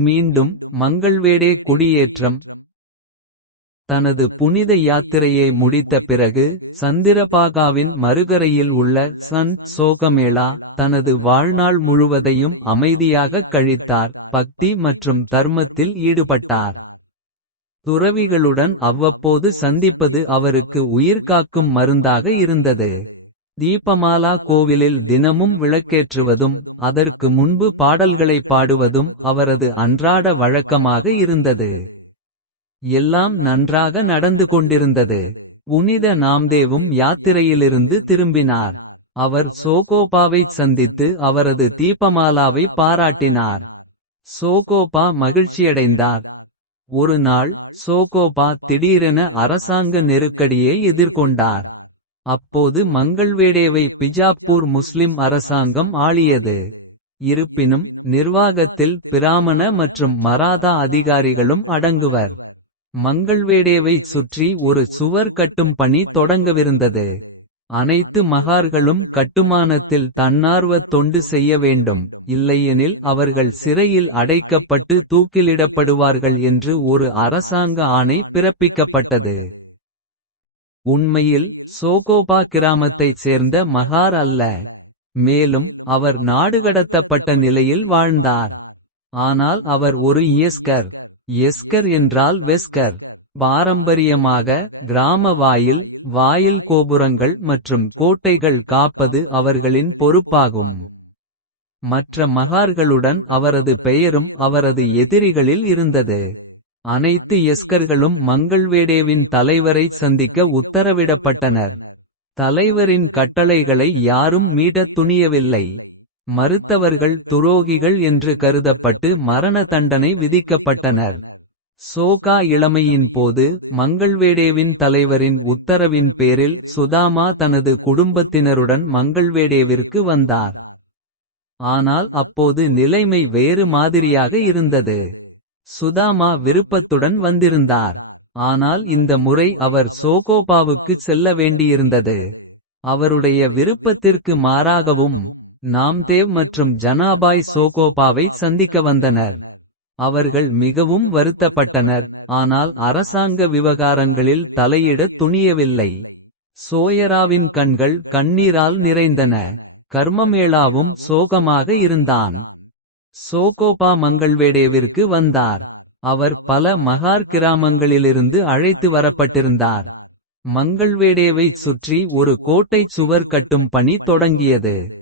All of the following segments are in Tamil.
மீண்டும் மங்கள்வேடே குடியேற்றம். தனது புனித யாத்திரையை முடித்த பிறகு சந்திரபாகாவின் மறுகரையில் உள்ள சன் சோகமேளா தனது வாழ்நாள் முழுவதையும் அமைதியாகக் கழித்தார். பக்தி மற்றும் தர்மத்தில் ஈடுபட்டார். துறவிகளுடன் அவ்வப்போது சந்திப்பது அவருக்கு உயிர்காக்கும் மருந்தாக இருந்தது. தீபமாலா கோவிலில் தினமும் விளக்கேற்றுவதும் அதற்கு முன்பு பாடல்களை பாடுவதும் அவரது அன்றாட வழக்கமாக இருந்தது. எல்லாம் நன்றாக நடந்து கொண்டிருந்தது. புனித நாம்தேவும் யாத்திரையிலிருந்து திரும்பினார். அவர் சோகோபாவைச் சந்தித்து அவரது தீபமாலாவை பாராட்டினார். சோகோபா மகிழ்ச்சியடைந்தார். ஒரு நாள் சோகோபா திடீரென அரசாங்க நெருக்கடியை எதிர்கொண்டார். அப்போது மங்கள்வேடேவை பிஜாப்பூர் முஸ்லிம் அரசாங்கம் ஆளியது. இருப்பினும் நிர்வாகத்தில் பிராமண மற்றும் மராதா அதிகாரிகளும் அடங்குவர். மங்கள்வேடேவை சுற்றி ஒரு சுவர் கட்டும் பணி தொடங்கவிருந்தது. அனைத்து மகார்களும் கட்டுமானத்தில் தன்னார்வத் தொண்டு செய்ய வேண்டும் இல்லையெனில் அவர்கள் சிறையில் அடைக்கப்பட்டு தூக்கிலிடப்படுவார்கள் என்று ஒரு அரசாங்க ஆணை பிறப்பிக்கப்பட்டது. உண்மையில் சோகோபா கிராமத்தைச் சேர்ந்த மகார் அல்ல. மேலும் அவர் நாடுகடத்தப்பட்ட நிலையில் வாழ்ந்தார். ஆனால் அவர் ஒரு இயஸ்கர். எஸ்கர் என்றால் வெஸ்கர். பாரம்பரியமாக கிராம வாயில் வாயில் கோபுரங்கள் மற்றும் கோட்டைகள் காப்பது அவர்களின் பொறுப்பாகும். மற்ற மகார்களுடன் அவரது பெயரும் அவரது எதிரிகளில் இருந்தது. அனைத்து எஸ்கர்களும் மங்கள்வேடேவின் தலைவரை சந்திக்க உத்தரவிடப்பட்டனர். தலைவரின் கட்டளைகளை யாரும் மீடத் துணியவில்லை. மறுத்தவர்கள் துரோகிகள் என்று கருதப்பட்டு மரண தண்டனை விதிக்கப்பட்டனர். சோகா இளமையின் போது மங்கள்வேடேவின் தலைவரின் உத்தரவின் பேரில் சுதாமா தனது குடும்பத்தினருடன் மங்கள்வேடேவிற்கு வந்தார். ஆனால் அப்போது நிலைமை வேறு மாதிரியாக இருந்தது. சுதாமா விருப்பத்துடன் வந்திருந்தார். ஆனால் இந்த முறை அவர் சோகோபாவுக்கு செல்ல வேண்டியிருந்தது. அவருடைய விருப்பத்திற்கு மாறாகவும் நாம்தேவ் மற்றும் ஜனாபாய் சோகோபாவை சந்திக்க வந்தனர். அவர்கள் மிகவும் வருத்தப்பட்டனர் ஆனால் அரசாங்க விவகாரங்களில் தலையிடத் துணியவில்லை. சோயராவின் கண்கள் கண்ணீரால் நிறைந்தன. கர்மமேளாவும் சோகமாக இருந்தான். சோகோபா மங்கள்வேடேவிற்கு வந்தார். அவர் பல மகார் கிராமங்களிலிருந்து அழைத்து வரப்பட்டிருந்தார். மங்கள்வேடேவைச் சுற்றி ஒரு கோட்டைச் சுவர் கட்டும் பணி தொடங்கியது.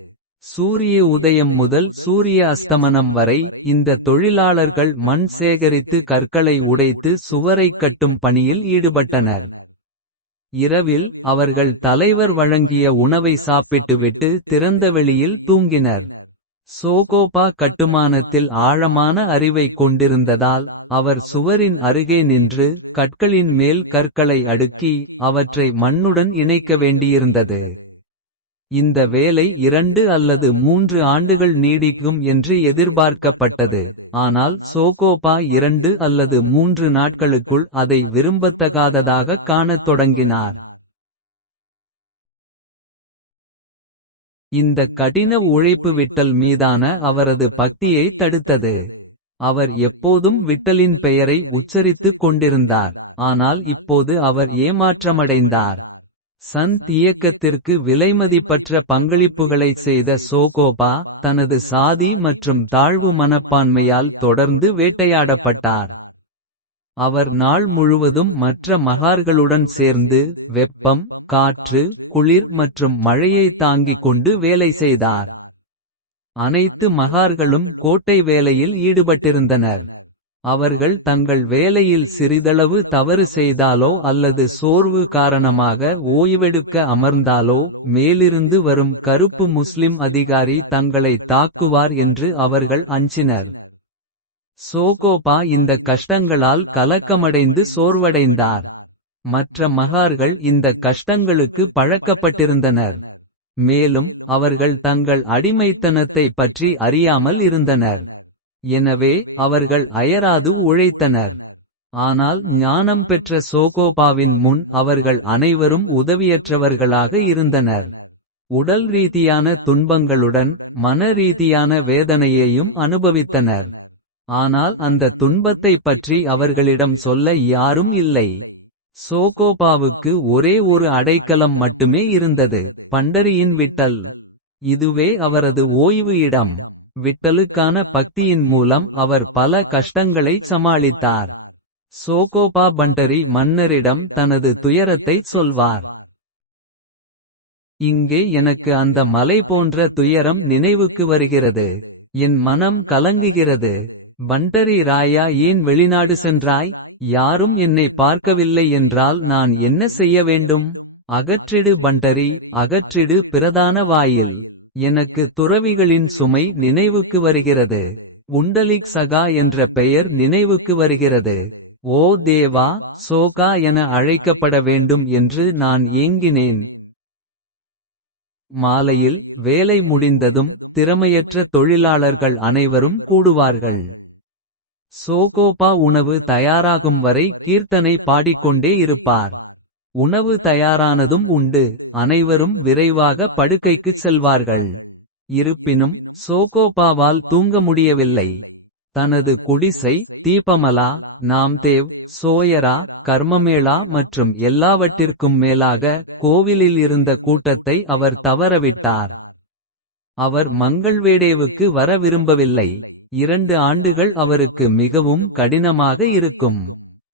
சூரிய உதயம் முதல் சூரிய அஸ்தமனம் வரை இந்த தொழிலாளர்கள் மண் சேகரித்து கற்களை உடைத்து சுவரைக் கட்டும் பணியில் ஈடுபட்டனர். இரவில் அவர்கள் தலைவர் வழங்கிய உணவை சாப்பிட்டுவிட்டு திறந்தவெளியில் தூங்கினர். சோகோபா கட்டுமானத்தில் ஆழமான அறிவைக் கொண்டிருந்ததால் அவர் சுவரின் அருகே நின்று கற்களின் மேல் கற்களை அடுக்கி அவற்றை மண்ணுடன் இணைக்க வேண்டியிருந்தது. இந்த வேலை இரண்டு அல்லது மூன்று ஆண்டுகள் நீடிக்கும் என்று எதிர்பார்க்கப்பட்டது. ஆனால் சோகோபா இரண்டு அல்லது மூன்று நாட்களுக்குள் அதை விரும்பத்தகாததாகக் காணத் தொடங்கினார். இந்த கடின உழைப்பு விட்டல் மீதான அவரது பக்தியை தடுத்தது. அவர் எப்போதும் விட்டலின் பெயரை உச்சரித்துக் கொண்டிருந்தார் ஆனால் இப்போது அவர் ஏமாற்றமடைந்தார். சந்த் இயக்கத்திற்கு விலைமதிப்பற்ற பங்களிப்புகளைச் செய்த சோகோபா தனது சாதி மற்றும் தாழ்வு மனப்பான்மையால் தொடர்ந்து வேட்டையாடப்பட்டார். அவர் நாள் முழுவதும் மற்ற மகார்களுடன் சேர்ந்து வெப்பம் காற்று குளிர் மற்றும் மழையை தாங்கிக் கொண்டு வேலை செய்தார். அனைத்து மகார்களும் கோட்டை வேலையில் ஈடுபட்டிருந்தனர். அவர்கள் தங்கள் வேலையில் சிறிதளவு தவறு செய்தாலோ அல்லது சோர்வு காரணமாக ஓய்வெடுக்க அமர்ந்தாலோ மேலிருந்து வரும் கருப்பு முஸ்லிம் அதிகாரி தங்களை தாக்குவார் என்று அவர்கள் அஞ்சினர். சோகோபா இந்த கஷ்டங்களால் கலக்கமடைந்து சோர்வடைந்தார். மற்ற மகார்கள் இந்த கஷ்டங்களுக்கு பழக்கப்பட்டிருந்தனர். மேலும் அவர்கள் தங்கள் அடிமைத்தனத்தை பற்றி அறியாமல் இருந்தனர். எனவே அவர்கள் அயராது உழைத்தனர். ஆனால் ஞானம் பெற்ற சோகோபாவின் முன் அவர்கள் அனைவரும் உதவியற்றவர்களாக இருந்தனர். உடல் ரீதியான துன்பங்களுடன் மன ரீதியான வேதனையையும் அனுபவித்தனர். ஆனால் அந்த துன்பத்தைப் பற்றி அவர்களிடம் சொல்ல யாரும் இல்லை. சோகோபாவுக்கு ஒரே ஒரு அடைக்கலம் மட்டுமே இருந்தது. பண்டரியின் விட்டல். இதுவே அவரது ஓய்வு இடம். விட்டலுக்கான பக்தியின் மூலம் அவர் பல கஷ்டங்களை சமாளித்தார். சோகோபா பண்டரி மன்னரிடம் தனது துயரத்தைச் சொல்வார். இங்கே எனக்கு அந்த மலை போன்ற துயரம் நினைவுக்கு வருகிறது. என் மனம் கலங்குகிறது. பண்டரி ராயா ஏன் வெளிநாடு சென்றாய். யாரும் என்னை பார்க்கவில்லை என்றால் நான் என்ன செய்ய வேண்டும். அகற்றிடு பண்டரி அகற்றிடு பிரதான வாயில். எனக்கு துறவிகளின் சுமை நினைவுக்கு வருகிறது. உண்டலிக் சகா என்ற பெயர் நினைவுக்கு வருகிறது. ஓ தேவா சோகா என அழைக்கப்பட வேண்டும் என்று நான் ஏங்கினேன். மாலையில் வேலை முடிந்ததும் திறமையற்ற தொழிலாளர்கள் அனைவரும் கூடுவார்கள். சோகோபா உணவு தயாராகும் வரை கீர்த்தனை பாடிக்கொண்டே இருப்பார். உணவு தயாரானதும் உண்டு அனைவரும் விரைவாக படுக்கைக்குச் செல்வார்கள். இருப்பினும் சோகோபாவால் தூங்க முடியவில்லை. தனது குடிசை தீபமலா நாம்தேவ் சோயரா கர்மமேளா மற்றும் எல்லாவற்றிற்கும் மேலாக கோவிலில் இருந்த கூட்டத்தை அவர் தவறவிட்டார். அவர் மங்கள்வேடேவுக்கு வர விரும்பவில்லை. இரண்டு ஆண்டுகள் அவருக்கு மிகவும் கடினமாக இருக்கும்.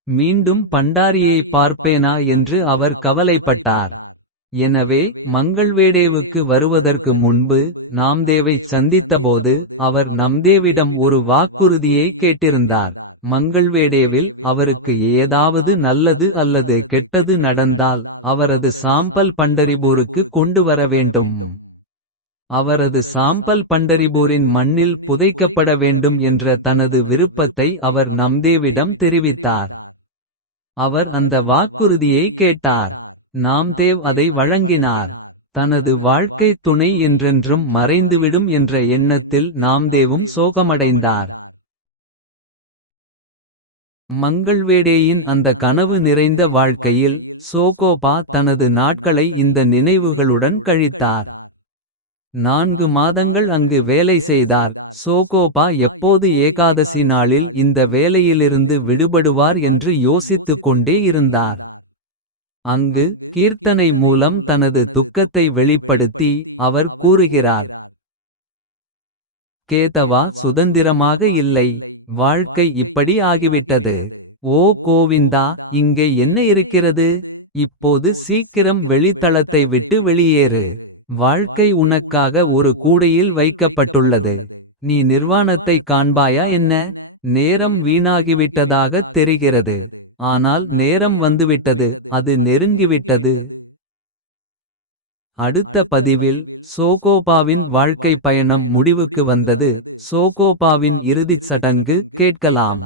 மீண்டும் பண்டாரியை பார்ப்பேனா என்று அவர் கவலைப்பட்டார். எனவே மங்கள்வேடேவுக்கு வருவதற்கு முன்பு நாம்தேவைச் சந்தித்தபோது அவர் நம்தேவிடம் ஒரு வாக்குறுதியை கேட்டிருந்தார். மங்கள்வேடேவில் அவருக்கு ஏதாவது நல்லது அல்லது கெட்டது நடந்தால் அவரது சாம்பல் பண்டரிபூருக்கு கொண்டு வர வேண்டும். அவரது சாம்பல் பண்டரிபூரின் மண்ணில் புதைக்கப்பட வேண்டும் என்ற தனது விருப்பத்தை அவர் நம்தேவிடம் தெரிவித்தார். அவர் அந்த வாக்குறுதியை கேட்டார். நாம்தேவ் அதை வழங்கினார். தனது வாழ்க்கைத் துணை என்றென்றும் மறைந்துவிடும் என்ற எண்ணத்தில் நாம்தேவும் சோகமடைந்தார். மங்கள்வேடேயின் அந்த கனவு நிறைந்த வாழ்க்கையில் சோகோபா தனது நாட்களை இந்த நினைவுகளுடன் கழித்தார். நான்கு மாதங்கள் அங்கு வேலை செய்தார் சோகோபா எப்போது ஏகாதசி நாளில் இந்த வேலையிலிருந்து விடுபடுவார் என்று யோசித்துக் கொண்டே இருந்தார். அங்கு கீர்த்தனை மூலம் தனது துக்கத்தை வெளிப்படுத்தி அவர் கூறுகிறார். கேதவா சுதந்திரமாக இல்லை வாழ்க்கை இப்படி ஆகிவிட்டது. ஓ கோவிந்தா இங்கே என்ன இருக்கிறது. இப்போது சீக்கிரம் வெளித்தளத்தை விட்டு வெளியேறு. வாழ்க்கை உனக்காக ஒரு கூடையில் வைக்கப்பட்டுள்ளது. நீ நிர்வாணத்தை காண்பாயா என்ன. நேரம் வீணாகிவிட்டதாகத் தெரிகிறது. ஆனால் நேரம் வந்துவிட்டது அது நெருங்கிவிட்டது. அடுத்த பதிவில் சோகோபாவின் வாழ்க்கை பயணம் முடிவுக்கு வந்தது. சோகோபாவின் இறுதிச் சடங்கு கேட்கலாம்.